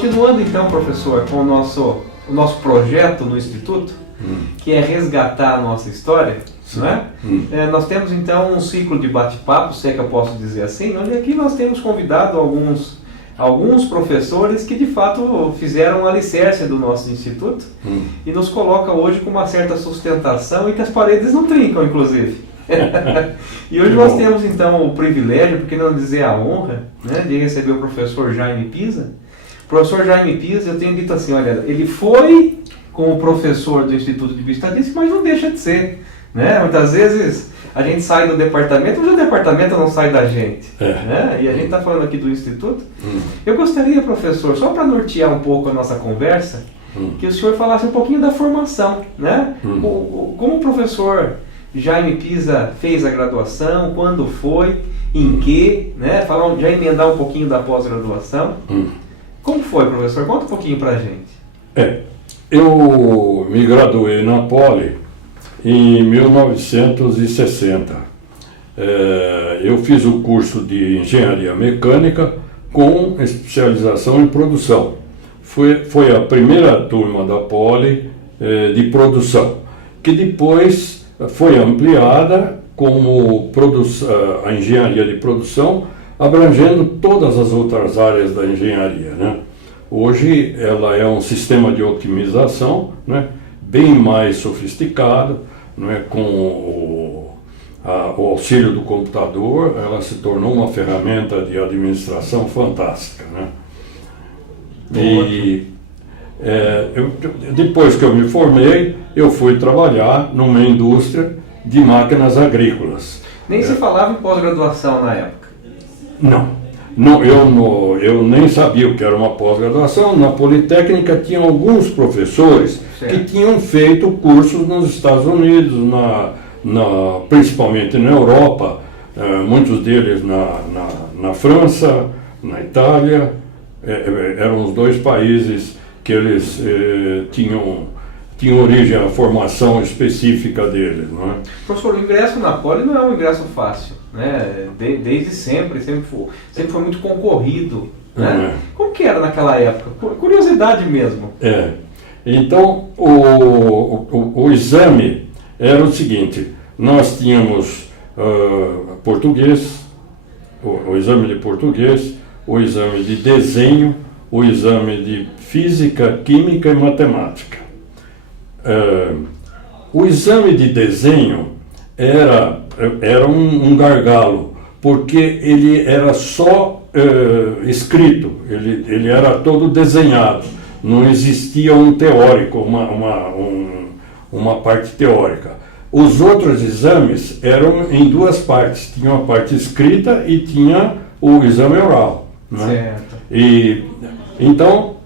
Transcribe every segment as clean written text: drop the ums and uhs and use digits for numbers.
Continuando então, professor, com o nosso projeto no Instituto, que é resgatar a nossa história, não é? Nós temos então um ciclo de bate-papo, se é que eu posso dizer assim, onde aqui nós temos convidado alguns professores que de fato fizeram um alicerce do nosso Instituto e nos coloca hoje com uma certa sustentação e que as paredes não trincam, inclusive. E hoje nós temos então o privilégio, por que não dizer a honra, né, de receber o professor Jaime Pisa. O professor Jaime Pisa, eu tenho dito assim, olha, ele foi como professor do Instituto de Bioestadística, mas não deixa de ser, né? Muitas vezes a gente sai do departamento, mas o departamento não sai da gente, né? E a gente está falando aqui do Instituto. Eu gostaria, professor, só para nortear um pouco a nossa conversa, que o senhor falasse um pouquinho da formação, né? Como o professor Jaime Pisa fez a graduação, quando foi, em que, né? Já emendar um pouquinho da pós-graduação. Como foi, professor? Conta um pouquinho para a gente. Eu me graduei na Poli em 1960. Eu fiz o curso de Engenharia Mecânica com especialização em produção. Foi a primeira turma da Poli de produção, que depois foi ampliada como a engenharia de produção, abrangendo todas as outras áreas da engenharia, né? Hoje ela é um sistema de otimização, né, bem mais sofisticado, né, com o auxílio do computador, ela se tornou uma ferramenta de administração fantástica, né? E depois que eu me formei, eu fui trabalhar numa indústria de máquinas agrícolas. Nem se falava em pós-graduação na época? Não, eu nem sabia o que era uma pós-graduação. Na Politécnica tinha alguns professores que tinham feito cursos nos Estados Unidos, principalmente na Europa, muitos deles na França, na Itália. Eram os dois países que eles tinham origem a formação específica deles, não é? Professor, o ingresso na Poli não é um ingresso fácil, né? Desde sempre foi muito concorrido, né? Como que era naquela época? Curiosidade mesmo. Então, o exame era o seguinte: nós tínhamos português, o exame de português, o exame de desenho, o exame de física, química e matemática. O exame de desenho era um gargalo, porque ele era só escrito, ele era todo desenhado, não existia um teórico, uma parte teórica. Os outros exames eram em duas partes, tinha a parte escrita e tinha o exame oral, né? Certo. E então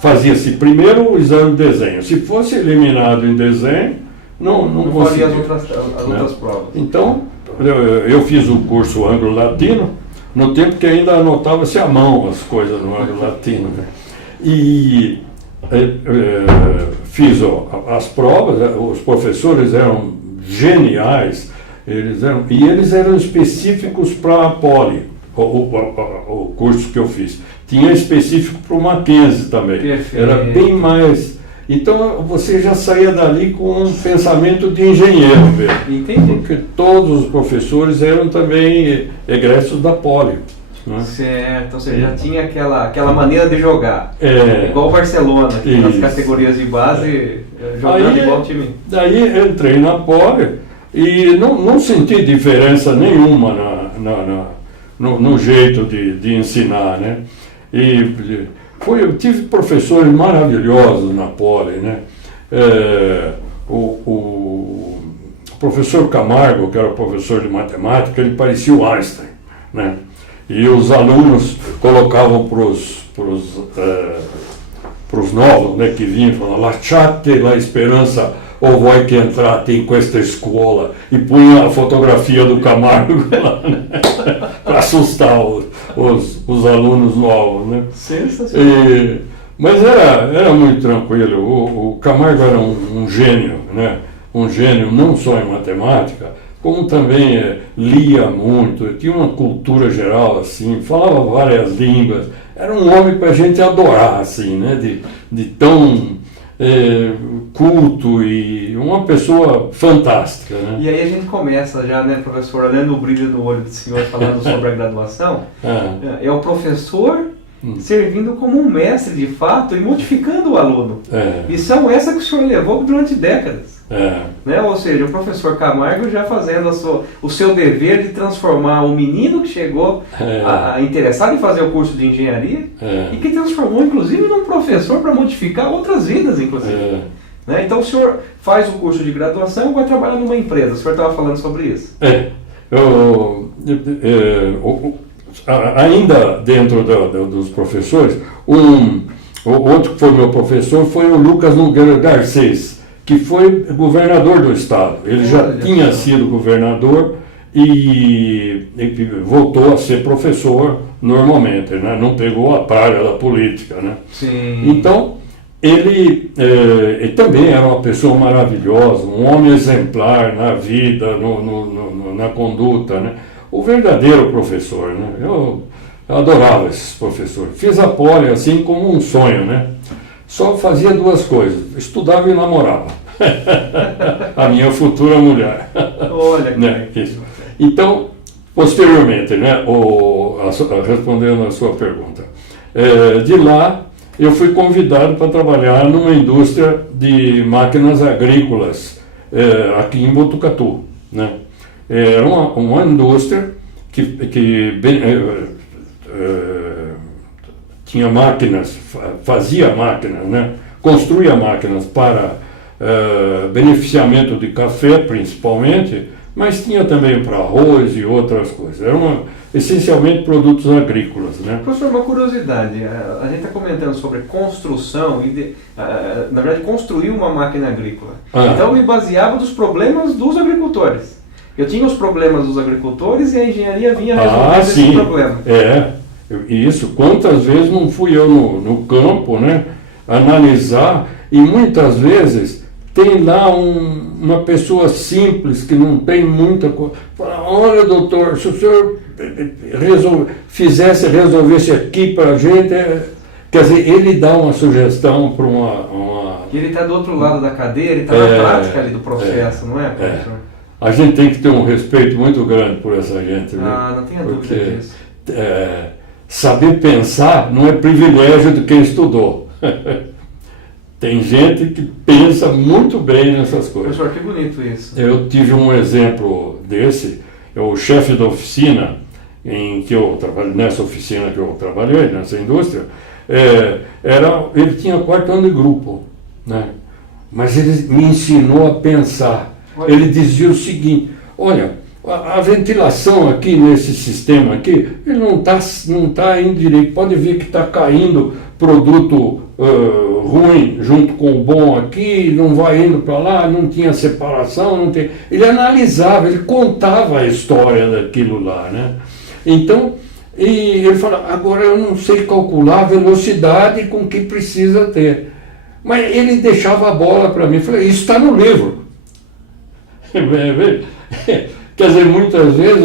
fazia-se primeiro o exame de desenho. Se fosse eliminado em desenho, não conseguia. Fazia as outras provas. Então, eu fiz o curso anglo-latino, no tempo que ainda anotava-se à mão as coisas no anglo-latino, né? E fiz as provas, os professores eram geniais, eles eram específicos para a Poli, o curso que eu fiz. Tinha específico para o Mackenzie também. Perfeito. Era bem mais. Então você já saía dali com um pensamento de engenheiro, Entendi. porque todos os professores eram também egressos da Poli, né? Certo, ou seja, já tinha aquela maneira de jogar. Igual o Barcelona, que nas categorias de base, jogando igual o time. Daí entrei na Poli e não senti diferença nenhuma no jeito de ensinar, né? Eu tive professores maravilhosos na Poli, né? O professor Camargo, que era professor de matemática, ele parecia o Einstein, né? E os alunos colocavam para os novos, né, que vinham, falavam: "Lasciate la speranza o voi che entrate in questa scuola", e punha a fotografia do Camargo lá, né? Para assustar os alunos novos, né? Sensacional. Mas era muito tranquilo. O Camargo era um gênio, né? Um gênio não só em matemática, como também lia muito, tinha uma cultura geral, assim, falava várias línguas, era um homem para a gente adorar, assim, né, de tão culto e uma pessoa fantástica, né? E aí a gente começa já, né, professor, olhando o brilho no olho do senhor, falando sobre a graduação, é o professor servindo como um mestre de fato e modificando o aluno. Missão essa que o senhor levou durante décadas. Né? Ou seja, o professor Camargo já fazendo o seu dever de transformar o menino que chegou interessado em fazer o curso de engenharia e que transformou inclusive num professor para modificar outras vidas, inclusive. Né? Então o senhor faz o curso de graduação e vai trabalhar numa empresa. O senhor estava falando sobre isso. Ainda dentro dos professores, o outro que foi meu professor foi o Lucas Nogueira Garcês, que foi governador do estado. Ele já tinha sido governador e voltou a ser professor normalmente, né? Não pegou a praga da política, né? Sim. Então, ele também era uma pessoa maravilhosa, um homem exemplar na vida, na conduta, né? O verdadeiro professor, né? Eu adorava esses professores. Fiz a poli assim como um sonho, né? Só fazia duas coisas, estudava e namorava. A minha futura mulher. Olha que né? Isso. Então, posteriormente, né, respondendo a sua pergunta, de lá eu fui convidado para trabalhar numa indústria de máquinas agrícolas aqui em Botucatu, né? Era uma indústria que tinha máquinas, fazia máquinas, né? Construía máquinas para beneficiamento de café, principalmente, mas tinha também para arroz e outras coisas. Eram essencialmente produtos agrícolas, né? Professor, uma curiosidade, a gente está comentando sobre construção e, na verdade, construir uma máquina agrícola. Então, eu me baseava dos problemas dos agricultores. Eu tinha os problemas dos agricultores e a engenharia vinha resolver esse problema. Isso. Quantas vezes não fui eu no campo, né, analisar, e muitas vezes tem lá uma pessoa simples que não tem muita coisa. Fala, olha, doutor, se o senhor resolvesse aqui para a gente, quer dizer, ele dá uma sugestão para uma... E ele está do outro lado da cadeira, ele está na prática ali do processo, não é, professor? A gente tem que ter um respeito muito grande por essa gente. Não tenha dúvida disso. Saber pensar não é privilégio de quem estudou. Tem gente que pensa muito bem nessas coisas. Professor, que bonito isso. Eu tive um exemplo desse, o chefe da oficina em que eu trabalhei, nessa oficina que eu trabalhei, nessa indústria, ele tinha 4 anos de grupo, né? Mas ele me ensinou a pensar. Ele dizia o seguinte, olha, a ventilação aqui nesse sistema aqui, ele não tá indo direito, pode ver que está caindo produto ruim junto com o bom aqui, não vai indo para lá, não tinha separação, não tem... Ele analisava, ele contava a história daquilo lá, né? Então, e ele fala, agora eu não sei calcular a velocidade com que precisa ter. Mas ele deixava a bola para mim, falei, isso está no livro. Quer dizer, muitas vezes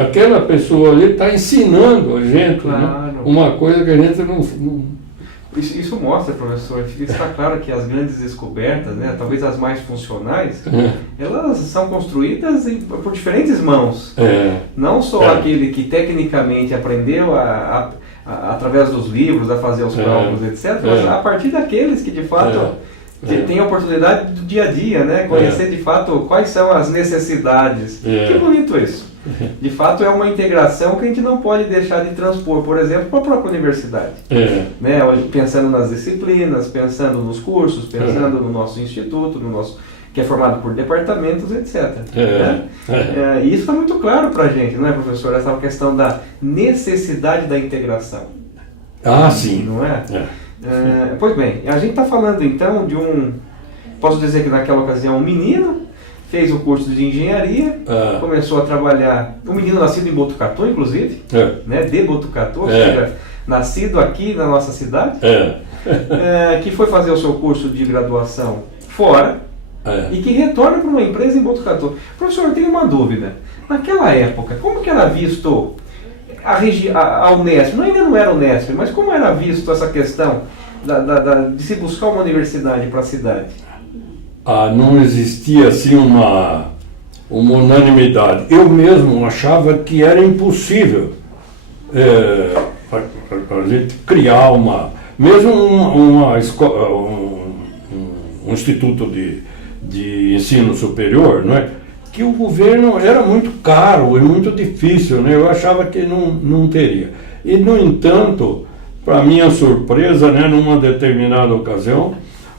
aquela pessoa ali está ensinando a gente, claro, né? Uma coisa que a gente não... Isso mostra, professor, está claro que as grandes descobertas, né, talvez as mais funcionais, elas são construídas por diferentes mãos. Não só aquele que tecnicamente aprendeu através dos livros a fazer os cálculos, etc., mas a partir daqueles que de fato... Tem a oportunidade do dia a dia, né? Conhecer de fato quais são as necessidades. Que bonito isso. De fato é uma integração que a gente não pode deixar de transpor, por exemplo, para a própria universidade. Né? Pensando nas disciplinas, pensando nos cursos, pensando no nosso instituto, que é formado por departamentos, etc. Né? E isso está muito claro para a gente, não é, professor? Essa questão da necessidade da integração. Sim. Não é? Pois bem, a gente está falando então de posso dizer que naquela ocasião um menino fez o curso de engenharia, começou a trabalhar, um menino nascido em Botucatu, inclusive, né, de Botucatu, ou seja, nascido aqui na nossa cidade, que foi fazer o seu curso de graduação fora, e que retorna para uma empresa em Botucatu. Professor, eu tenho uma dúvida. Naquela época, como que era visto a Unesp? Ainda não era a Unesp, mas como era visto essa questão de se buscar uma universidade para a cidade? Não existia assim uma unanimidade. Eu mesmo achava que era impossível a gente criar mesmo um instituto de ensino superior, não é? Que o governo era muito caro e muito difícil, né? Eu achava que não teria. E, no entanto, para minha surpresa, né, numa determinada ocasião,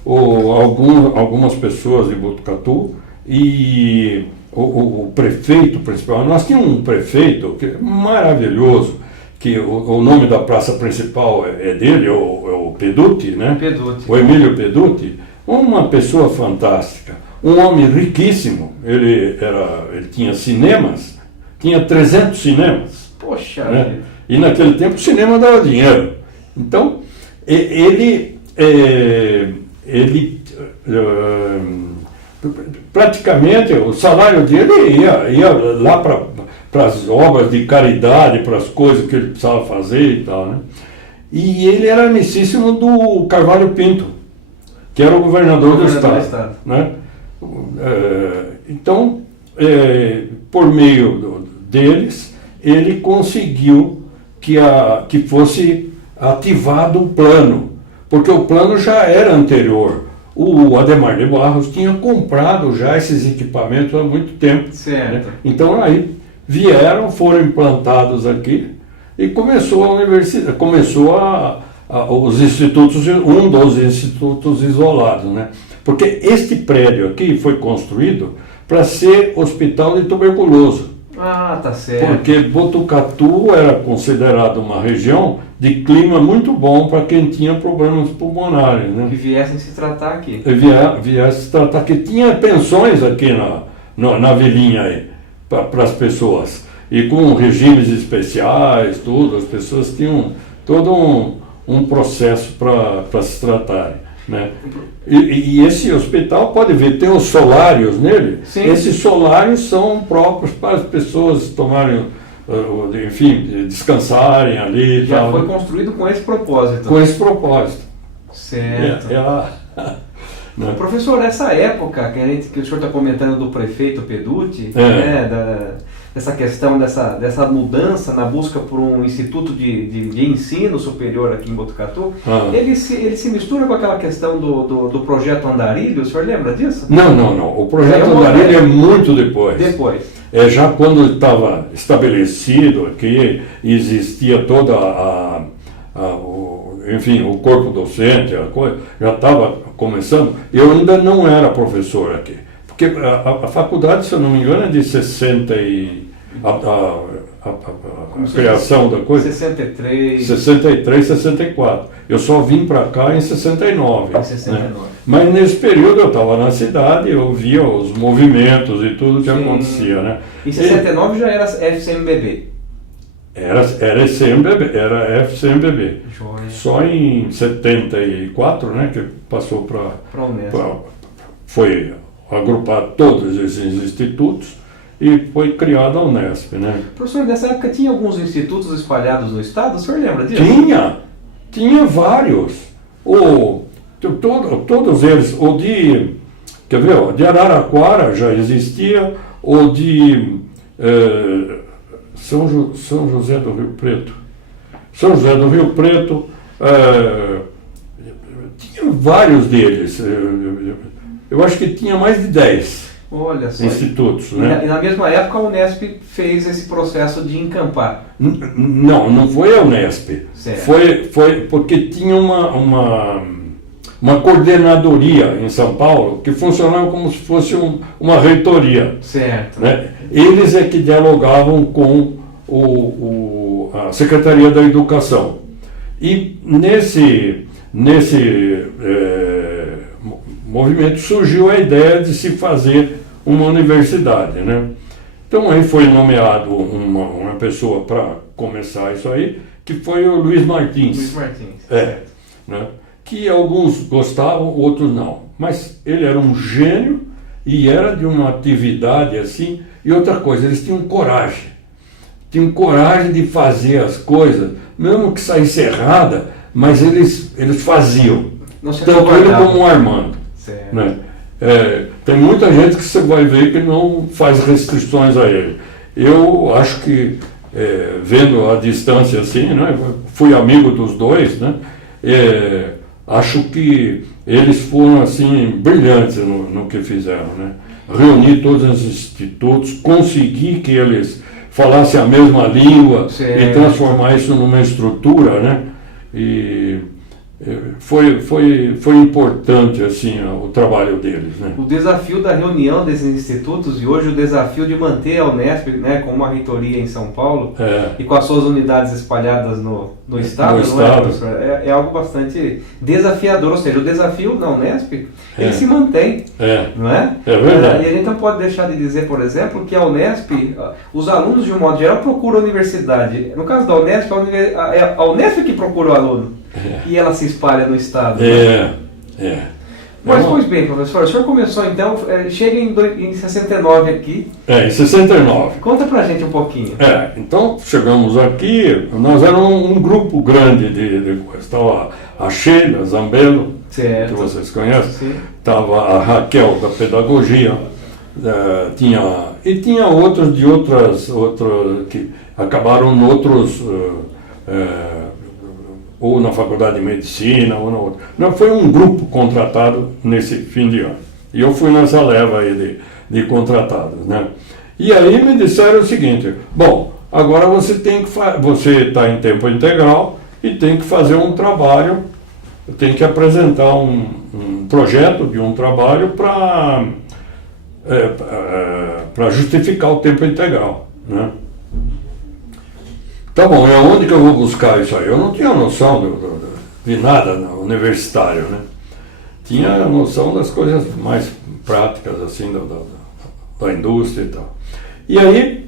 algumas pessoas de Botucatu e o prefeito principal, nós tínhamos um prefeito maravilhoso, que o nome da praça principal é dele, é o Peduti, né? Peduti. O Emílio Peduti, uma pessoa fantástica, um homem riquíssimo. Ele tinha cinemas, tinha 300 cinemas. Poxa, né? E naquele tempo o cinema dava dinheiro. Então, ele praticamente o salário dele ia lá para as obras de caridade, para as coisas que ele precisava fazer e tal, né? E ele era amicíssimo do Carvalho Pinto, que era o governador do estado. Né? Então, por meio deles, ele conseguiu que fosse ativado o plano, porque o plano já era anterior. O Adhemar de Barros tinha comprado já esses equipamentos há muito tempo. Certo. Né? Então aí foram implantados aqui e começou a universidade, os institutos, um dos institutos isolados, né? Porque este prédio aqui foi construído para ser hospital de tuberculoso. Ah, tá certo. Porque Botucatu era considerado uma região de clima muito bom para quem tinha problemas pulmonares, né? Que viessem se tratar aqui. Viesse se tratar, que tinha pensões aqui na vilinha aí, para as pessoas. E com regimes especiais, tudo, as pessoas tinham todo um processo para se tratarem, né? E esse hospital, pode ver, tem os solários nele. Sim. Esses solários são próprios para as pessoas tomarem, enfim, descansarem ali. Já tal, foi né? construído com esse propósito. Com esse propósito. Certo. Né? Professor, nessa época que o senhor está comentando do prefeito Peduti, né, dessa questão dessa mudança na busca por um instituto de ensino superior aqui em Botucatu, ele se mistura com aquela questão do projeto Andarilho, o senhor lembra disso? Não. O projeto Andarilho é muito depois. É já quando estava estabelecido aqui, existia toda enfim, o corpo docente, a coisa, já estava começando. Eu ainda não era professor aqui, porque a faculdade, se eu não me engano, é de 60 e... a criação da coisa... 63, 64. Eu só vim para cá em 69. Em 69. Né? Mas nesse período eu estava na cidade, eu via os movimentos e tudo que acontecia. Né? Em 69 já era FCMBB? Era FCMBB. Joia. Só em 74, né, que passou para a Unesp. Foi agrupar todos esses institutos e foi criada a Unesp, né? Professor, nessa época tinha alguns institutos espalhados no estado, o senhor lembra disso? Tinha vários. Todos eles, quer ver, de Araraquara já existia, o de São José do Rio Preto. São José do Rio Preto, tinha vários deles. Eu acho que tinha mais de 10 institutos. Né? E na mesma época a Unesp fez esse processo de encampar. Não foi a Unesp. Foi porque tinha uma coordenadoria em São Paulo que funcionava como se fosse uma reitoria. Certo. Né? Eles é que dialogavam com a Secretaria da Educação. E nesse movimento surgiu a ideia de se fazer uma universidade, né? Então aí foi nomeado uma pessoa para começar isso aí, que foi o Luiz Martins. Né? Que alguns gostavam, outros não. Mas ele era um gênio E era de uma atividade assim. E outra coisa, eles tinham coragem. Tinham coragem de fazer as coisas, mesmo que saísse errada, mas eles faziam. Tanto ele como o Armando. Né? Tem muita gente que você vai ver que não faz restrições a ele. Eu acho que, vendo a distância assim, né, fui amigo dos dois, né, acho que eles foram assim, brilhantes no que fizeram. Né? Reunir todos os institutos, conseguir que eles falassem a mesma língua e transformar isso numa estrutura, né? E foi importante assim o trabalho deles, né? O desafio da reunião desses institutos e hoje o desafio de manter a Unesp, né, com uma reitoria em São Paulo e com as suas unidades espalhadas no estado, é algo bastante desafiador. Ou seja, o desafio da Unesp ele se mantém, não é? É verdade. E a gente não pode deixar de dizer, por exemplo, que a Unesp, os alunos de um modo geral procuram a né? No caso da Unesp, a Unesp que procura o aluno. E ela se espalha no estado. Mas, pois bem, professor, o senhor começou então, chega em 69 aqui. Em 69. Conta pra gente um pouquinho. Então, chegamos aqui, nós éramos um grupo grande de coisas. Estava a Sheila Zambello, que vocês conhecem, estava a Raquel da Pedagogia, tinha outros de outras que acabaram em outros... ou na faculdade de medicina, ou na outra. Não, foi um grupo contratado nesse fim de ano. E eu fui nessa leva aí de contratados, né? E aí me disseram o seguinte: bom, agora você está em tempo integral e tem que fazer um trabalho, tem que apresentar um projeto de um trabalho para justificar o tempo integral, né? Tá bom, e aonde que eu vou buscar isso aí? Eu não tinha noção de nada universitário, né? Tinha noção das coisas mais práticas, assim, da indústria e tal. E aí,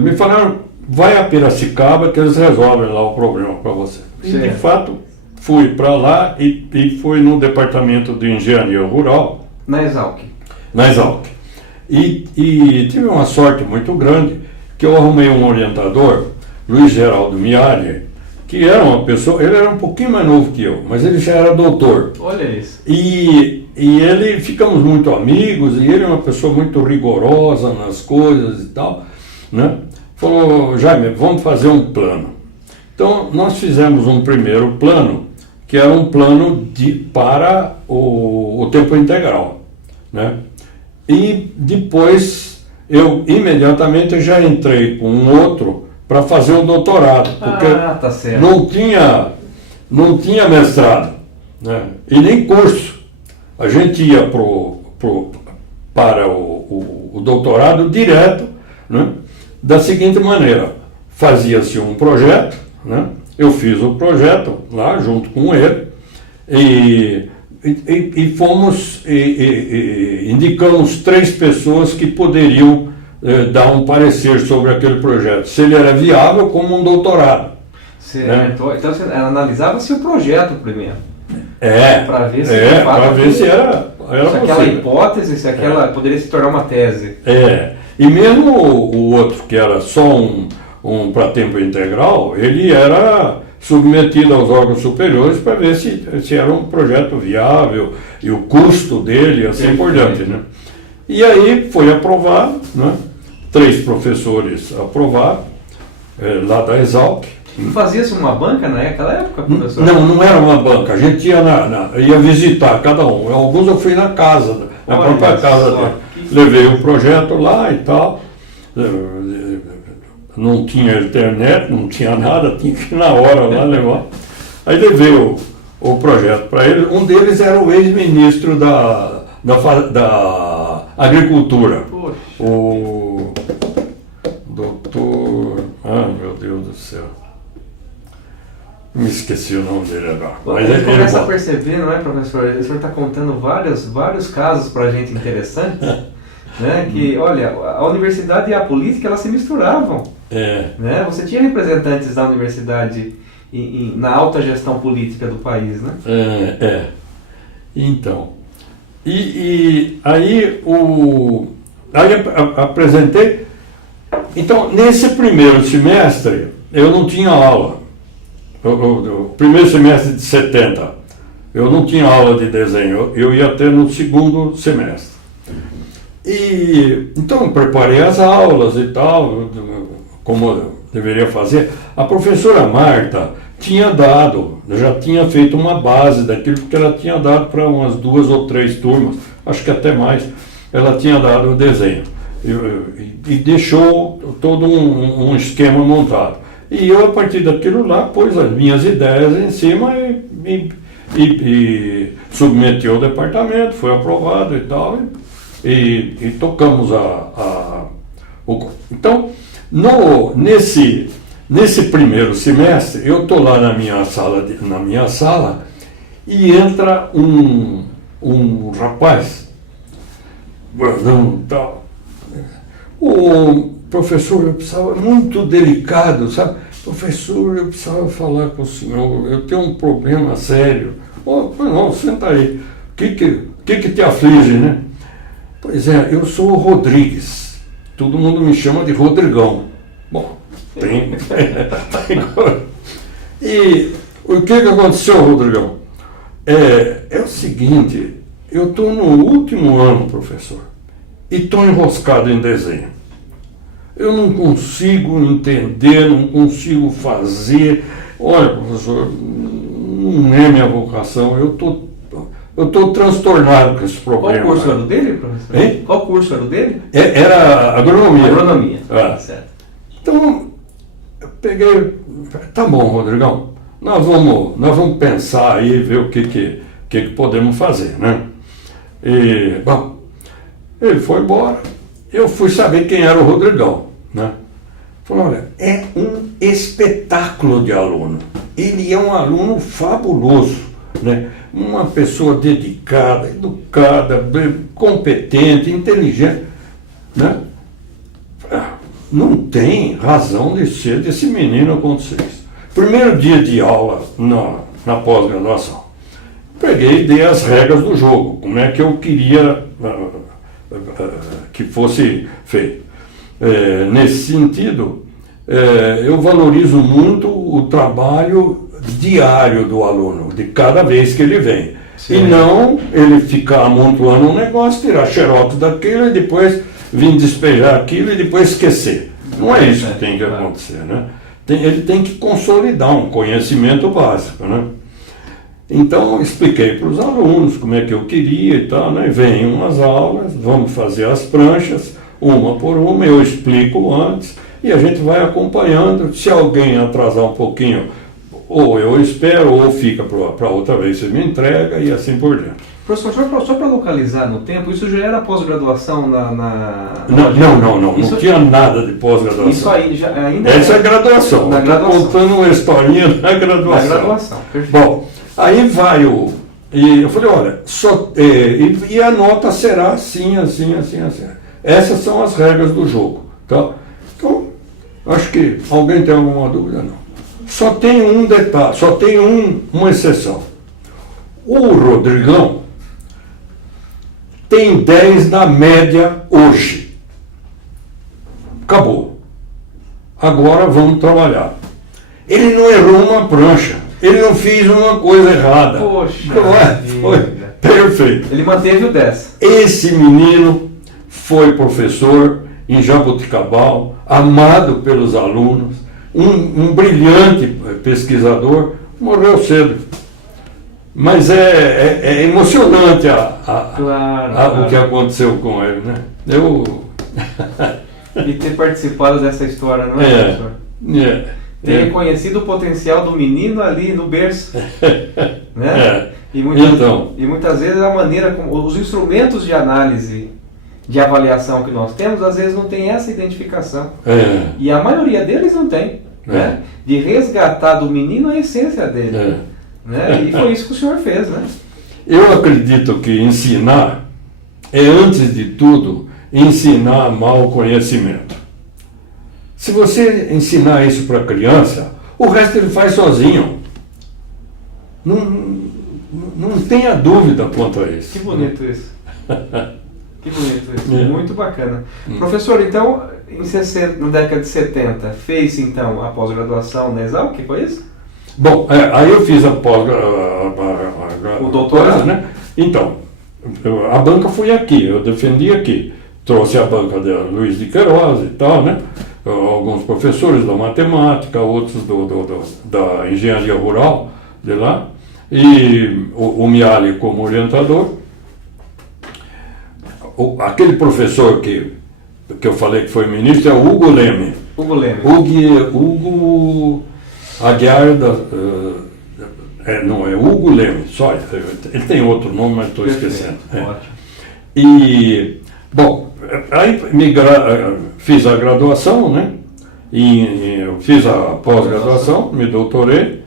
me falaram, vai a Piracicaba que eles resolvem lá o problema para você. E, de fato, fui para lá e fui no departamento de engenharia rural. Na Exalc. E tive uma sorte muito grande, que eu arrumei um orientador, Luiz Geraldo Miali, que era uma pessoa, ele era um pouquinho mais novo que eu, mas ele já era doutor. Olha isso. E ele, ficamos muito amigos, e ele é uma pessoa muito rigorosa nas coisas e tal, né? Falou: Jaime, vamos fazer um plano. Então, nós fizemos um primeiro plano, que era um plano para o tempo integral, né? E depois eu imediatamente já entrei com um outro para fazer o doutorado, porque tá certo. não tinha mestrado, né? E nem curso. A gente ia para o doutorado direto, né? Da seguinte maneira: fazia-se um projeto, né? Eu fiz o projeto lá junto com ele e fomos indicamos 3 pessoas que poderiam dar um parecer sobre aquele projeto, se ele era viável como um doutorado. Certo. Né? Então você analisava-se o projeto primeiro. Para ver se se era se aquela hipótese, se aquela poderia se tornar uma tese. E mesmo o outro, que era só um para tempo integral, ele era submetido aos órgãos superiores para ver se era um projeto viável e o custo dele, assim por diante, né? E aí foi aprovado, né? 3 professores aprovaram, lá da Exalc. Fazia-se uma banca naquela época, professor? Não era uma banca, a gente ia visitar cada um. Alguns eu fui na casa, na própria casa dele. Levei o projeto lá e tal. Não tinha internet, não tinha nada, tinha que ir na hora lá levar. Aí levei o projeto para eles. Um deles era o ex-ministro da Agricultura. Poxa. O doutor... meu Deus do céu. Me esqueci o nome dele agora. Mas a gente começa a perceber, não é, professor? O senhor está contando vários casos para a gente interessantes, né? Que, olha, a universidade e a política, elas se misturavam. Né? Você tinha representantes da universidade na alta gestão política do país, né? Então, E aí apresentei. Então, nesse primeiro semestre, eu não tinha aula. O primeiro semestre de 70, eu não tinha aula de desenho. Eu ia ter no segundo semestre. E então eu preparei as aulas e tal, como eu deveria fazer. A professora Marta já tinha feito uma base daquilo, porque ela tinha dado para umas 2 ou 3 turmas, acho que até mais, ela tinha dado o desenho. E deixou todo um esquema montado. E eu, a partir daquilo lá, pus as minhas ideias em cima e submeti ao departamento, foi aprovado e tal, e tocamos Então, nesse primeiro semestre, eu estou lá na minha sala e entra um rapaz, gordão, tal. O professor, eu precisava, muito delicado, sabe? Professor, eu precisava falar com o senhor, eu tenho um problema sério. Não, senta aí. O que te aflige, né? Pois é, eu sou o Rodrigues. Todo mundo me chama de Rodrigão. Bom, tem. E o que aconteceu, Rodrigão? É o seguinte, eu estou no último ano, professor, e estou enroscado em desenho. Eu não consigo entender, não consigo fazer. Olha, professor, não é minha vocação, eu estou transtornado com esse problema. Qual curso era o dele, professor? Hein? Qual curso era o dele? Era agronomia. Agronomia, certo. Então, eu peguei, tá bom, Rodrigão, nós vamos pensar aí, ver o que podemos fazer, né? E, bom, ele foi embora, eu fui saber quem era o Rodrigão, né? Falei, olha, é um espetáculo de aluno, ele é um aluno fabuloso, né? Uma pessoa dedicada, educada, competente, inteligente, né? Não tem razão de ser desse menino acontecer isso. Primeiro dia de aula na pós-graduação, peguei e dei as regras do jogo, como é que eu queria que fosse feito. Nesse sentido, eu valorizo muito o trabalho diário do aluno, de cada vez que ele vem. Sim. E não ele ficar amontoando um negócio, tirar xerox daquilo e depois vir despejar aquilo e depois esquecer. Não é isso que tem que acontecer, né? Ele tem que consolidar um conhecimento básico, né? Então, eu expliquei para os alunos como é que eu queria e tal, né? Vem umas aulas, vamos fazer as pranchas, uma por uma, eu explico antes e a gente vai acompanhando. Se alguém atrasar um pouquinho, ou eu espero, ou fica para outra vez, você me entrega e assim por diante. Professor, só para localizar no tempo, isso já era pós-graduação Não tinha nada de pós-graduação. Isso aí ainda Essa é a graduação. Estou contando uma historinha da graduação. Da graduação, perfeito. Bom, aí vai e eu falei, olha, e a nota será assim. Essas são as regras do jogo. Tá? Então, acho que alguém tem alguma dúvida? Não. Só tem um detalhe, só tem uma exceção. O Rodrigão tem 10 na média hoje. Acabou. Agora vamos trabalhar. Ele não errou uma prancha. Ele não fez uma coisa errada. Poxa. Foi perfeito. Ele manteve o 10. Esse menino foi professor em Jaboticabal, amado pelos alunos, um brilhante pesquisador, morreu cedo. Mas é emocionante claro. O que aconteceu com ele, né? E ter participado dessa história, não é, professor? Ter reconhecido o potencial do menino ali no berço. Né? E muitas vezes a maneira como os instrumentos de análise, de avaliação que nós temos, às vezes não tem essa identificação. E a maioria deles não tem. Né? De resgatar do menino a essência dele. Né? E foi isso que o senhor fez, né? Eu acredito que ensinar é, antes de tudo, ensinar mau conhecimento. Se você ensinar isso para a criança, o resto ele faz sozinho. tenha dúvida quanto a isso. Que bonito isso. Que bonito isso. Muito bacana. Professor, então, na década de 70, fez então a pós-graduação na Exalc, que foi isso? Bom, aí eu fiz o doutorado, né? Então, a banca foi aqui, eu defendi aqui. Trouxe a banca de Luiz de Queiroz e tal, né? Alguns professores da matemática, outros da engenharia rural de lá, e o Miali como orientador. Aquele professor que eu falei que foi ministro é o Hugo Leme. Hugo Aguiar não, é Hugo Leme, só. Ele tem outro nome, mas estou esquecendo. Ótimo. E, bom, aí fiz a graduação, né? Eu fiz a pós-graduação, me doutorei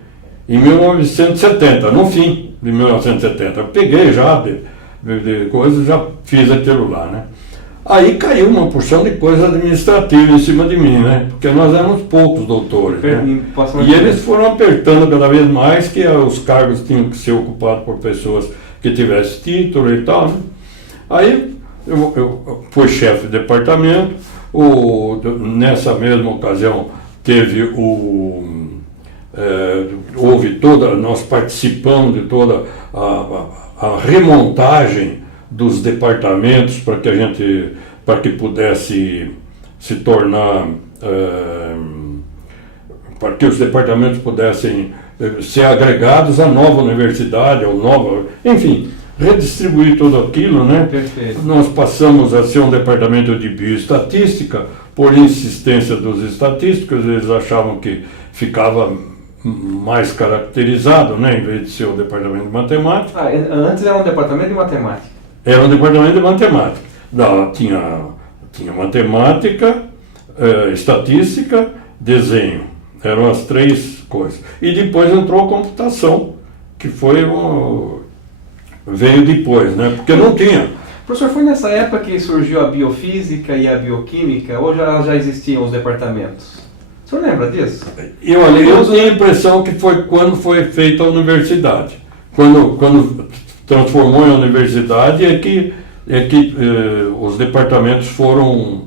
em 1970, no fim de 1970. Eu peguei já de coisas, já fiz aquilo lá, né? Aí caiu uma porção de coisa administrativa em cima de mim, né? Porque nós éramos poucos doutores, né? E eles foram apertando cada vez mais que os cargos tinham que ser ocupados por pessoas que tivessem título e tal, né? Aí eu fui chefe de departamento, nessa mesma ocasião nós participamos de toda a remontagem dos departamentos para que pudesse se tornar, para que os departamentos pudessem ser agregados à nova universidade, enfim, redistribuir tudo aquilo, né? Perfeito. Nós passamos a ser um departamento de bioestatística, por insistência dos estatísticos, eles achavam que ficava mais caracterizado, né, em vez de ser o departamento de matemática. Antes era um departamento de matemática. Era um departamento de matemática. Tinha matemática, estatística, desenho. Eram as três coisas. E depois entrou a computação, que veio depois, né? Porque não tinha. Professor, foi nessa época que surgiu a biofísica e a bioquímica, ou já existiam os departamentos? O senhor lembra disso? Eu tenho a impressão que foi quando foi feita a universidade. Quando transformou em universidade é que os departamentos foram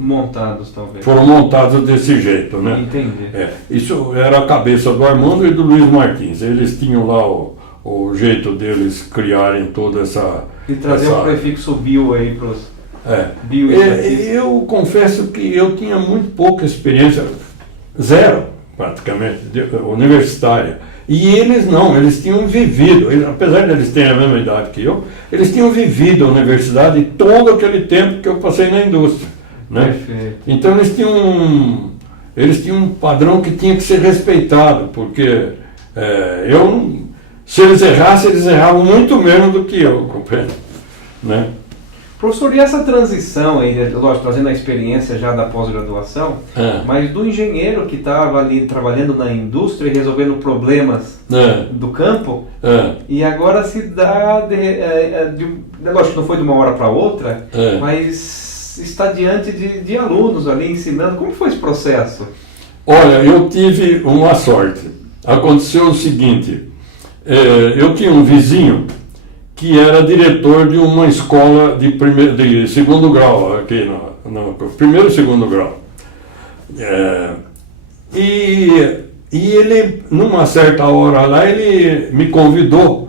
montados, talvez. Foram montados desse jeito, né? Entendi. Isso era a cabeça do Armando e do Luiz Martins. Eles tinham lá o jeito deles criarem toda essa... E trazer o prefixo bio aí para os... Eu confesso que eu tinha muito pouca experiência, zero praticamente, universitária. E eles não, eles tinham vivido, apesar de eles terem a mesma idade que eu, eles tinham vivido a universidade todo aquele tempo que eu passei na indústria, né? Perfeito. Então eles tinham um padrão que tinha que ser respeitado, porque se eles errassem, eles erravam muito menos do que eu, compreendo, né? Professor, e essa transição aí, lógico, trazendo a experiência já da pós-graduação, mas do engenheiro que estava ali trabalhando na indústria e resolvendo problemas do campo, e agora se dá, lógico que não foi de uma hora para outra, mas está diante de alunos ali ensinando. Como foi esse processo? Olha, eu tive uma sorte. Aconteceu o seguinte, eu tinha um vizinho que era diretor de uma escola de segundo grau, aqui no primeiro e segundo grau. E ele, numa certa hora lá, ele me convidou,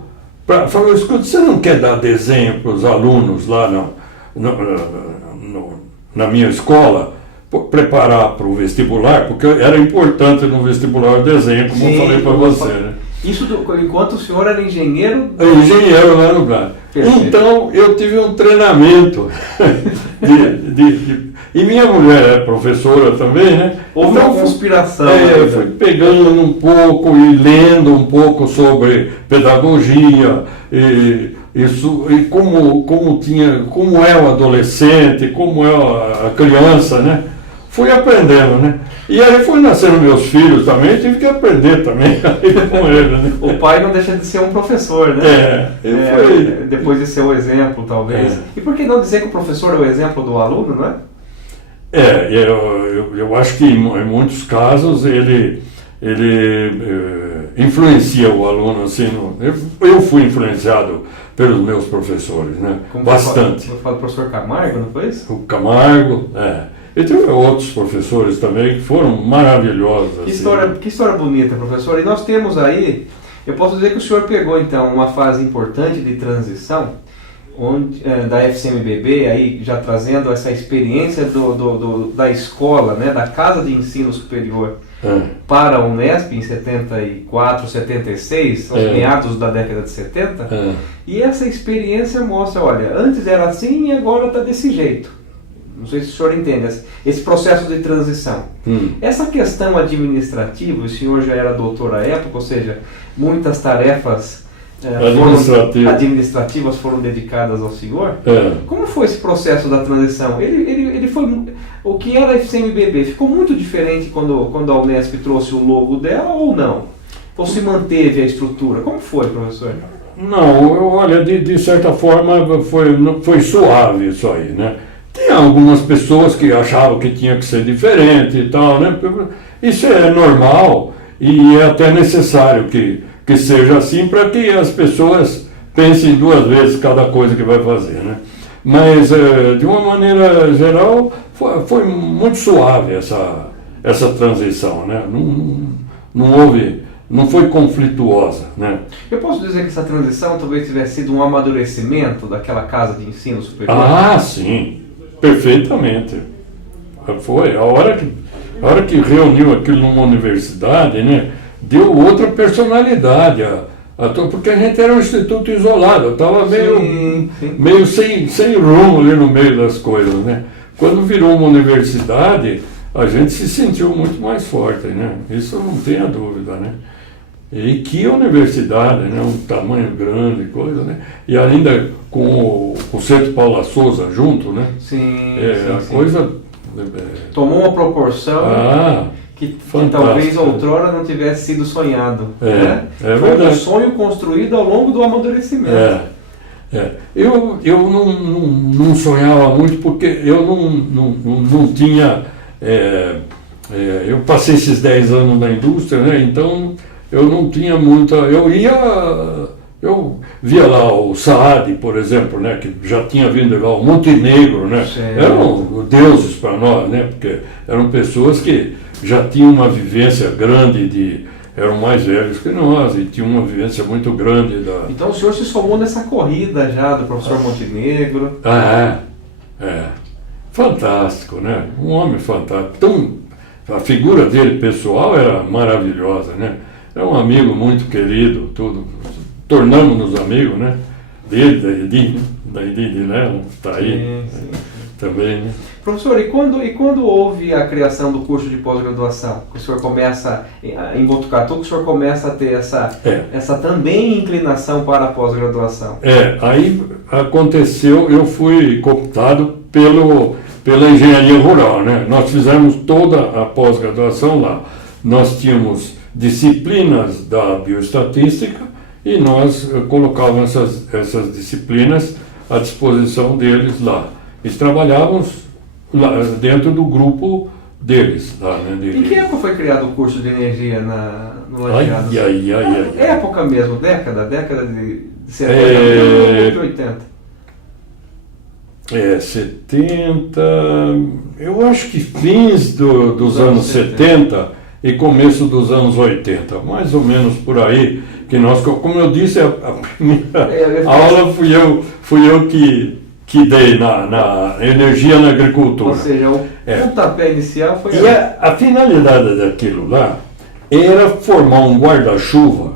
falou, escuta, você não quer dar desenho para os alunos lá na minha escola, preparar para o vestibular, porque era importante no vestibular o desenho, como eu falei para você, né? Isso enquanto o senhor era engenheiro? Engenheiro lá no Brasil. Então eu tive um treinamento e minha mulher é professora também, né? Houve uma conspiração. Eu fui pegando um pouco e lendo um pouco sobre pedagogia e como é o adolescente, como é a criança, né? Fui aprendendo, né? E aí foi nascendo meus filhos também, tive que aprender também com eles, né? O pai não deixa de ser um professor, né? Depois de ser o exemplo, talvez. E por que não dizer que o professor é o exemplo do aluno, não é? Eu acho que em muitos casos ele influencia o aluno assim. Eu fui influenciado pelos meus professores, né? Como bastante. Eu falo do professor Camargo, não foi isso? O Camargo, E teve outros professores também que foram maravilhosos. Que história bonita, professor. E nós temos aí, eu posso dizer que o senhor pegou então uma fase importante de transição, da FCMBB, aí já trazendo essa experiência da escola, né, da Casa de Ensino Superior para a Unesp em 74, 76, aos meados da década de 70, e essa experiência mostra, olha, antes era assim e agora está desse jeito. Não sei se o senhor entende esse processo de transição. Essa questão administrativa, o senhor já era doutor à época, ou seja, muitas tarefas administrativas foram dedicadas ao senhor. Como foi esse processo da transição? Ele foi, o que era a FCMBB ficou muito diferente quando a Unesp trouxe o logo dela ou não? Ou se manteve a estrutura? Como foi, professor? Não, olha, de certa forma foi suave isso aí, né? Tem algumas pessoas que achavam que tinha que ser diferente e tal, né? Isso é normal e é até necessário que seja assim para que as pessoas pensem duas vezes cada coisa que vai fazer, né? Mas, de uma maneira geral, foi muito suave essa transição, né? Não foi conflituosa, né? Eu posso dizer que essa transição talvez tivesse sido um amadurecimento daquela Casa de Ensino Superior? Ah, sim. Perfeitamente. Foi. A hora que reuniu aquilo numa universidade, né, deu outra personalidade. Porque a gente era um instituto isolado, eu estava meio sem rumo ali no meio das coisas, né? Quando virou uma universidade, a gente se sentiu muito mais forte, né? Isso não tenha dúvida, né? E que universidade, né? Um tamanho grande, coisa, né? E ainda com o Centro Paula Souza junto, né? Sim, sim. Coisa... Tomou uma proporção que talvez outrora não tivesse sido sonhado. Né? Foi verdade. Um sonho construído ao longo do amadurecimento. Eu não sonhava muito porque eu não tinha... eu passei esses 10 anos na indústria, né? Então eu não tinha muita... Eu via lá o Saad, por exemplo, né, que já tinha vindo lá, o Montenegro, né, eram deuses para nós, né, porque eram pessoas que já tinham uma vivência grande, eram mais velhos que nós e tinham uma vivência muito grande. Então o senhor se somou nessa corrida já do professor Montenegro. Fantástico, né, um homem fantástico. A figura dele pessoal era maravilhosa, né, é um amigo muito querido, tudo. Tornamos-nos amigos, né? Dele, da Edith, né? Está aí também, né? Professor, e quando houve a criação do curso de pós-graduação? Que o senhor começa, em Botucatu, que o senhor começa a ter essa também inclinação para a pós-graduação? Aí aconteceu, eu fui cooptado pela engenharia rural, né? Nós fizemos toda a pós-graduação lá. Nós tínhamos disciplinas da bioestatística, e nós colocávamos essas disciplinas à disposição deles lá. Eles trabalhávamos lá dentro do grupo deles. Lá, né, Em que época foi criado o curso de energia no Lajeado? Época mesmo, década de 70, de 80. 70, eu acho que fins dos anos 70 e começo dos anos 80, mais ou menos por aí. Que nós, como eu disse, a primeira aula fui eu que dei na energia na agricultura. Ou seja, o pontapé inicial foi... E a finalidade daquilo lá era formar um guarda-chuva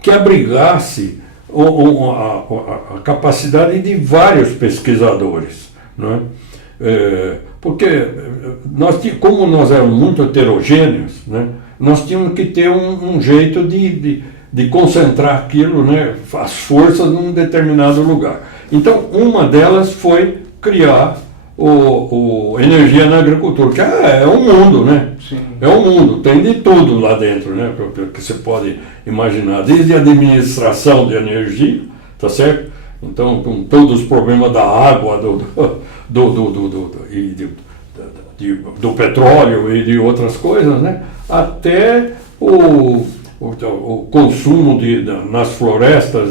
que abrigasse a capacidade de vários pesquisadores, não é? Porque como nós éramos muito heterogêneos, né? Nós tínhamos que ter um jeito de concentrar aquilo, né, as forças num determinado lugar. Então, uma delas foi criar o energia na agricultura, que é um mundo, né? Sim. É um mundo, tem de tudo lá dentro, né? Que você pode imaginar, desde a administração de energia, tá certo? Então, com todos os problemas da água, do petróleo e de outras coisas, né? Até o consumo nas florestas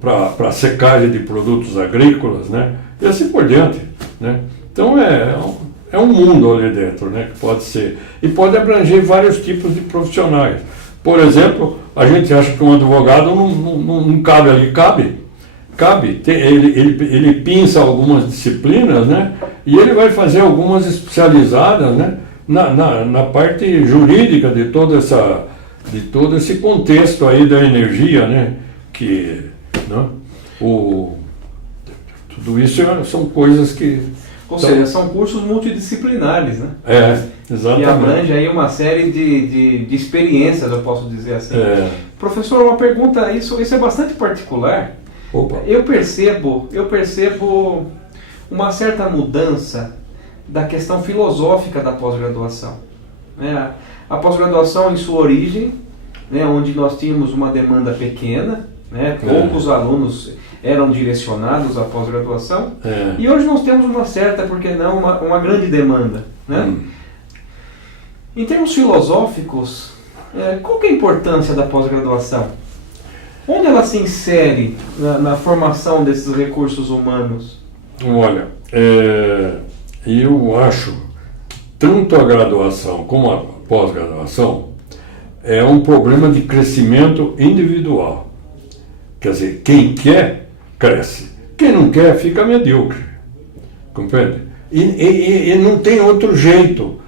para secagem de produtos agrícolas, né? E assim por diante, né? Então é um mundo ali dentro, né? Que pode ser. E pode abranger vários tipos de profissionais. Por exemplo, a gente acha que um advogado não cabe ali. Cabe. Ele pinça algumas disciplinas, né? E ele vai fazer algumas especializadas, né? Na parte jurídica de todo esse contexto aí da energia, né? Né? Tudo isso são coisas que... Ou seja, são cursos multidisciplinares, né? Exatamente. Que abrange aí uma série de experiências, eu posso dizer assim. Professor, uma pergunta, isso é bastante particular. Opa. Eu percebo uma certa mudança da questão filosófica da pós-graduação. Né? A pós-graduação, em sua origem, né, onde nós tínhamos uma demanda pequena, né, poucos alunos eram direcionados à pós-graduação, e hoje nós temos uma certa, por que não, uma grande demanda. Né? Em termos filosóficos, qual que é a importância da pós-graduação? Onde ela se insere na formação desses recursos humanos? Olha, eu acho que tanto a graduação como a pós-graduação é um problema de crescimento individual. Quer dizer, quem quer, cresce. Quem não quer, fica medíocre. Compreende? E não tem outro jeito,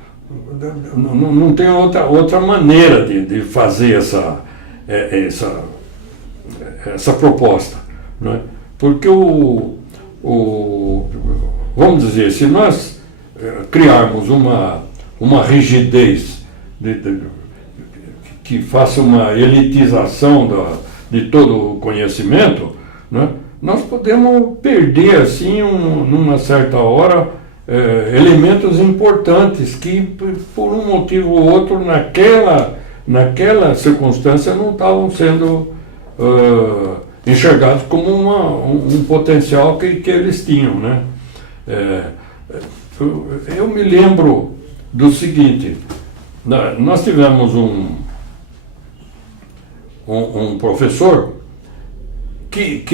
não tem outra maneira de fazer essa proposta. Não é? Porque vamos dizer, se nós criarmos uma rigidez que faça uma elitização de todo o conhecimento, né, nós podemos perder, assim, numa certa hora, elementos importantes que, por um motivo ou outro, naquela circunstância, não estavam sendo enxergados como um potencial que eles tinham. Né? Eu me lembro do seguinte: nós tivemos um professor que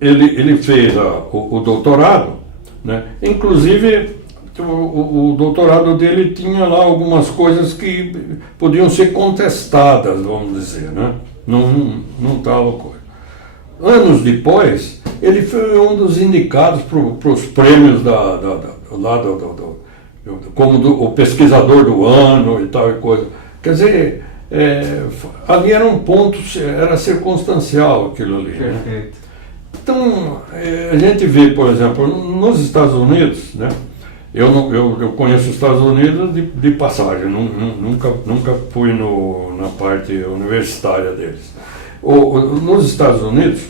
ele fez o doutorado, né? Inclusive o doutorado dele tinha lá algumas coisas que podiam ser contestadas, vamos dizer, né? Não estava coisa. Anos depois, ele foi um dos indicados para os prêmios como o pesquisador do ano e tal e coisa. Quer dizer, ali era um ponto, era circunstancial aquilo ali. Perfeito. Né? Então, a gente vê, por exemplo, nos Estados Unidos, né? Eu conheço os Estados Unidos de passagem, nunca fui na parte universitária deles. Nos Estados Unidos,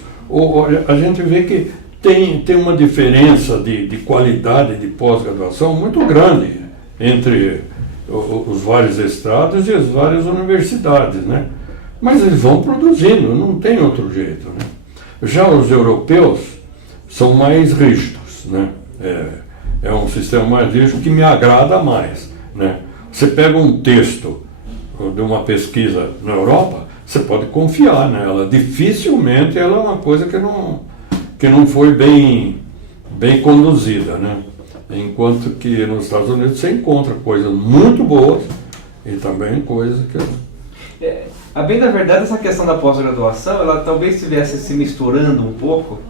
a gente vê que tem uma diferença de qualidade de pós-graduação muito grande entre os vários estados e as várias universidades, né? Mas eles vão produzindo, não tem outro jeito, né? Já os europeus são mais rígidos, né? É um sistema mais rígido que me agrada mais, né? Você pega um texto de uma pesquisa na Europa, você pode confiar nela. Dificilmente ela é uma coisa que não foi bem conduzida, né? Enquanto que nos Estados Unidos você encontra coisas muito boas e também coisas que... A bem da verdade, essa questão da pós-graduação, ela talvez estivesse se misturando um pouco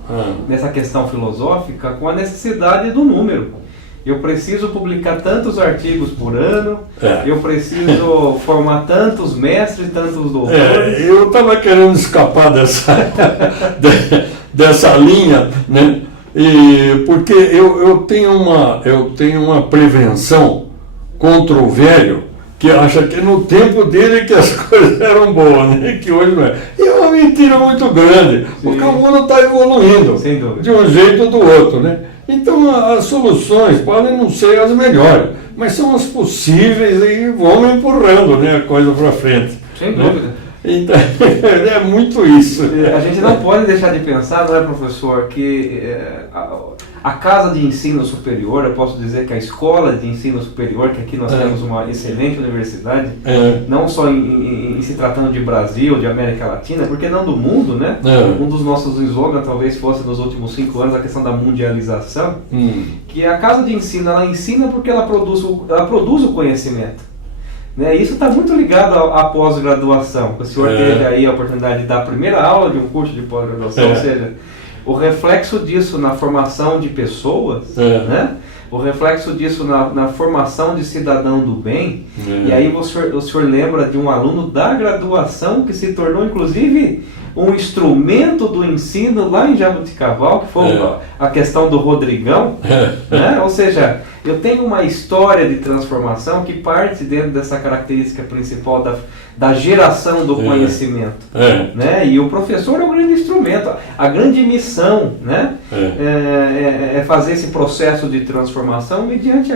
nessa questão filosófica com a necessidade do número. Eu preciso publicar tantos artigos por ano, eu preciso formar tantos mestres, tantos doutores. Eu estava querendo escapar dessa linha, né? Porque eu tenho uma prevenção contra o velho que acha que no tempo dele que as coisas eram boas, né? Que hoje não é. E é uma mentira muito grande, porque o mundo está evoluindo de um jeito ou do outro, né? Então as soluções podem não ser as melhores, mas são as possíveis e vão empurrando, né, a coisa para frente. Sem dúvida. Então, é muito isso. A gente não pode deixar de pensar, não é, professor, que a casa de ensino superior, eu posso dizer que a escola de ensino superior, que aqui nós temos uma excelente universidade, não só em se tratando de Brasil, de América Latina, porque não do mundo, né? Um dos nossos slogans talvez fosse nos últimos 5 anos a questão da mundialização, que a casa de ensino, ela ensina porque ela produz o conhecimento. Né? Isso está muito ligado à pós-graduação. O senhor teve aí a oportunidade de dar a primeira aula de um curso de pós-graduação, ou seja, o reflexo disso na formação de pessoas, né? O reflexo disso na formação de cidadão do bem, e aí o senhor lembra de um aluno da graduação que se tornou inclusive um instrumento do ensino lá em Jaboticabal, que foi a questão do Rodrigão, né? Ou seja, eu tenho uma história de transformação que parte dentro dessa característica principal da geração do conhecimento, né? E o professor é o grande instrumento, a grande missão, né? É fazer esse processo de transformação mediante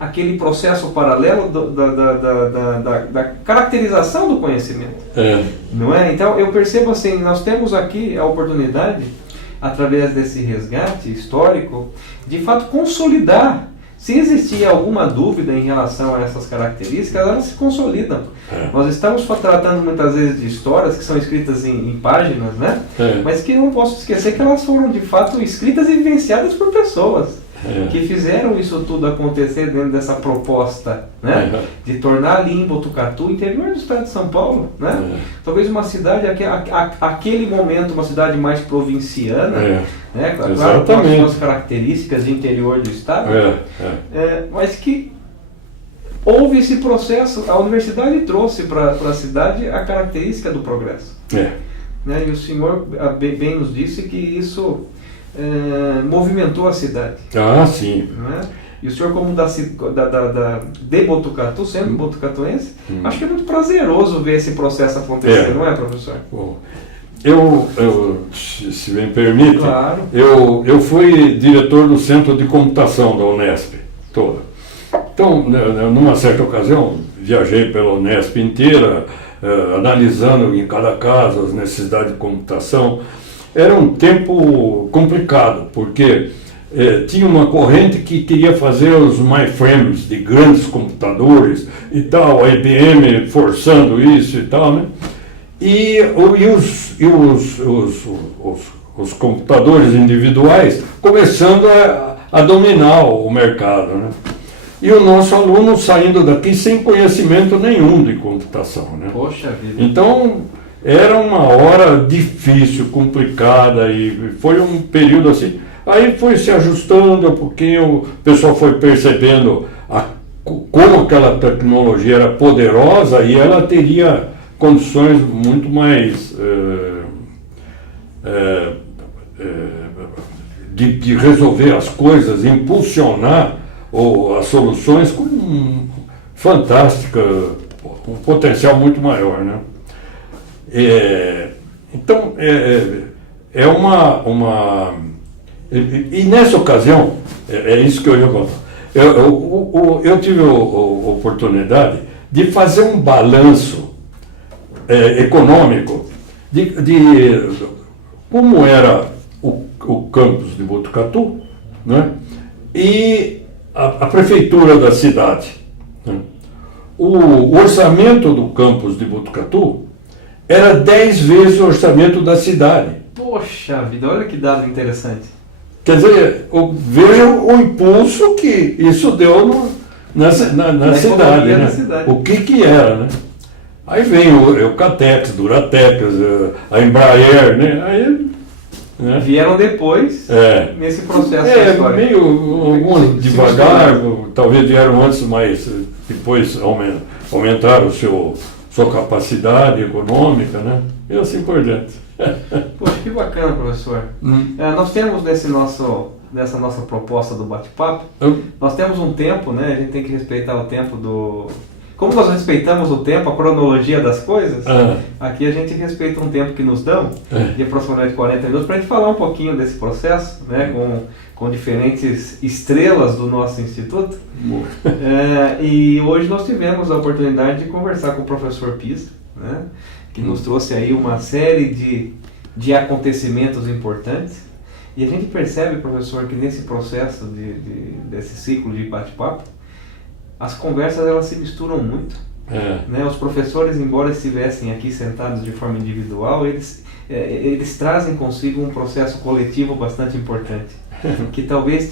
aquele processo paralelo da caracterização do conhecimento, não é? Então eu percebo assim, nós temos aqui a oportunidade, através desse resgate histórico, de fato consolidar. Se existia alguma dúvida em relação a essas características, elas se consolidam. Nós estamos tratando muitas vezes de histórias que são escritas em páginas, né? Mas que eu não posso esquecer que elas foram de fato escritas e vivenciadas por pessoas que fizeram isso tudo acontecer dentro dessa proposta, né? De tornar ali em Botucatu, interior do estado de São Paulo, né? Talvez uma cidade, aquele momento, uma cidade mais provinciana, né? Claro, com as suas características de interior do estado, mas que houve esse processo, a universidade trouxe para a cidade a característica do progresso. Né? E o senhor bem nos disse que isso movimentou a cidade. Sim. Né? E o senhor, como de Botucatu, sendo botucatuense, acho que é muito prazeroso ver esse processo acontecer, não é, professor? Bom, se me permite, claro. eu fui diretor do Centro de Computação da Unesp toda. Então, numa certa ocasião, viajei pela Unesp inteira, analisando em cada caso as necessidades de computação. Era um tempo complicado, porque tinha uma corrente que queria fazer os mainframes de grandes computadores e tal, a IBM forçando isso e tal, né? E os computadores individuais começando a dominar o mercado, né? E o nosso aluno saindo daqui sem conhecimento nenhum de computação, né? Poxa vida. Então, era uma hora difícil, complicada, e foi um período assim. Aí foi se ajustando, porque o pessoal foi percebendo como aquela tecnologia era poderosa e ela teria condições muito mais de resolver as coisas, impulsionar as soluções com fantástica, um potencial muito maior, né? Então, e nessa ocasião, é isso que eu ia contar, eu tive a oportunidade de fazer um balanço econômico de como era o campus de Botucatu, né? E a prefeitura da cidade, né? O orçamento do campus de Botucatu era 10 vezes o orçamento da cidade. Poxa vida, olha que dado interessante. Quer dizer, veja o impulso que isso deu na cidade, né? O que era, né? Aí vem o Eucatex, Duratex, a Embraer, né? Aí, né? Vieram depois, nesse processo histórico. Alguns devagar, talvez vieram antes, mas depois aumentaram sua capacidade econômica, né? E assim por diante. Poxa, que bacana, professor. Nós temos nessa nossa proposta do bate-papo, nós temos um tempo, né? A gente tem que respeitar o tempo do... Como nós respeitamos o tempo, a cronologia das coisas, aqui a gente respeita um tempo que nos dão, de aproximadamente 40 minutos, para a gente falar um pouquinho desse processo, né, com diferentes estrelas do nosso instituto. E hoje nós tivemos a oportunidade de conversar com o professor Pisa, né, que nos trouxe aí uma série de acontecimentos importantes. E a gente percebe, professor, que nesse processo desse ciclo de bate-papo, as conversas elas se misturam muito. Né? Os professores, embora estivessem aqui sentados de forma individual, eles trazem consigo um processo coletivo bastante importante. Que talvez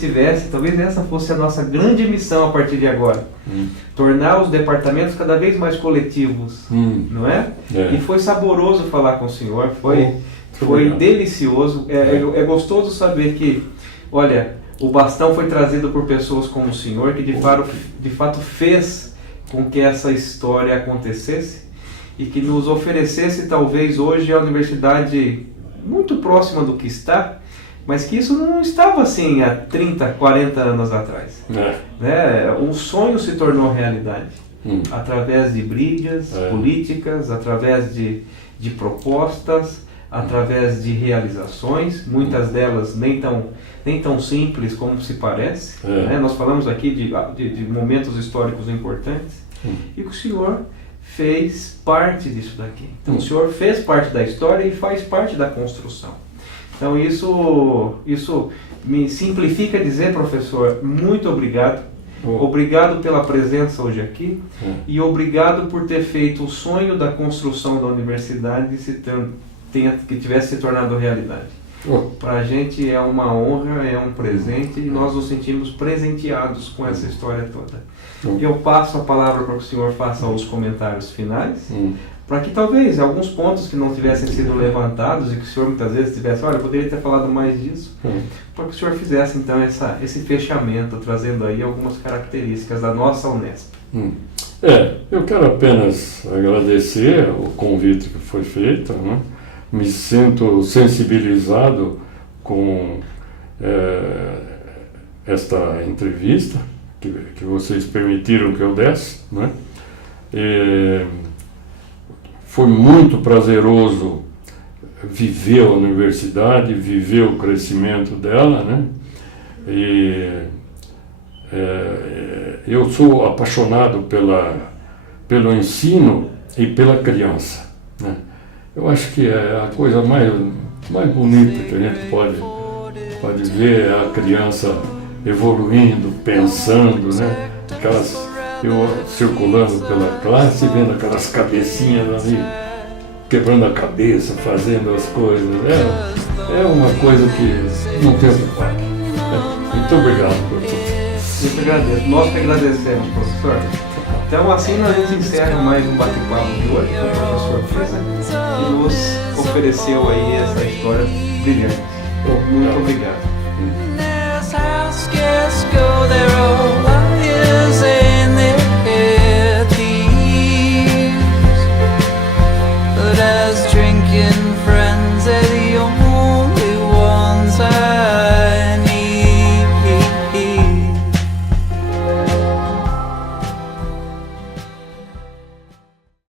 essa fosse a nossa grande missão a partir de agora. Tornar os departamentos cada vez mais coletivos, não é? E foi saboroso falar com o senhor, foi delicioso, é gostoso saber que, olha, o bastão foi trazido por pessoas como o senhor, que de fato fez com que essa história acontecesse e que nos oferecesse talvez hoje a universidade muito próxima do que está, mas que isso não estava assim há 30, 40 anos atrás. Né? O sonho se tornou realidade através de brigas políticas, através de propostas, através de realizações, muitas delas nem tão simples como se parece. Né? Nós falamos aqui de momentos históricos importantes e que o senhor fez parte disso daqui. Então o senhor fez parte da história e faz parte da construção. Então isso me simplifica dizer, professor, muito obrigado. Obrigado pela presença hoje aqui e obrigado por ter feito o sonho da construção da universidade que tivesse se tornado realidade. Para a gente é uma honra, é um presente e nós nos sentimos presenteados com essa história toda. Eu passo a palavra para que o senhor faça os comentários finais, para que talvez alguns pontos que não tivessem sido levantados e que o senhor muitas vezes tivesse, olha, eu poderia ter falado mais disso, para que o senhor fizesse então esse fechamento, trazendo aí algumas características da nossa Unesp. Eu quero apenas agradecer o convite que foi feito, né? Me sinto sensibilizado com esta entrevista que vocês permitiram que eu desse, né? Foi muito prazeroso viver a universidade, viver o crescimento dela, né? Eu sou apaixonado pelo ensino e pela criança, né? Eu acho que é a coisa mais bonita que a gente pode ver é a criança evoluindo, pensando, né? Eu circulando pela classe, vendo aquelas cabecinhas ali, quebrando a cabeça, fazendo as coisas. É uma coisa que não tem o que falar. Muito obrigado por tudo. Eu que agradeço. Nós que agradecemos, professor. Então assim a gente encerra mais um bate-papo de hoje com o professor Frisa, que nos ofereceu aí essa história brilhante. Muito obrigado.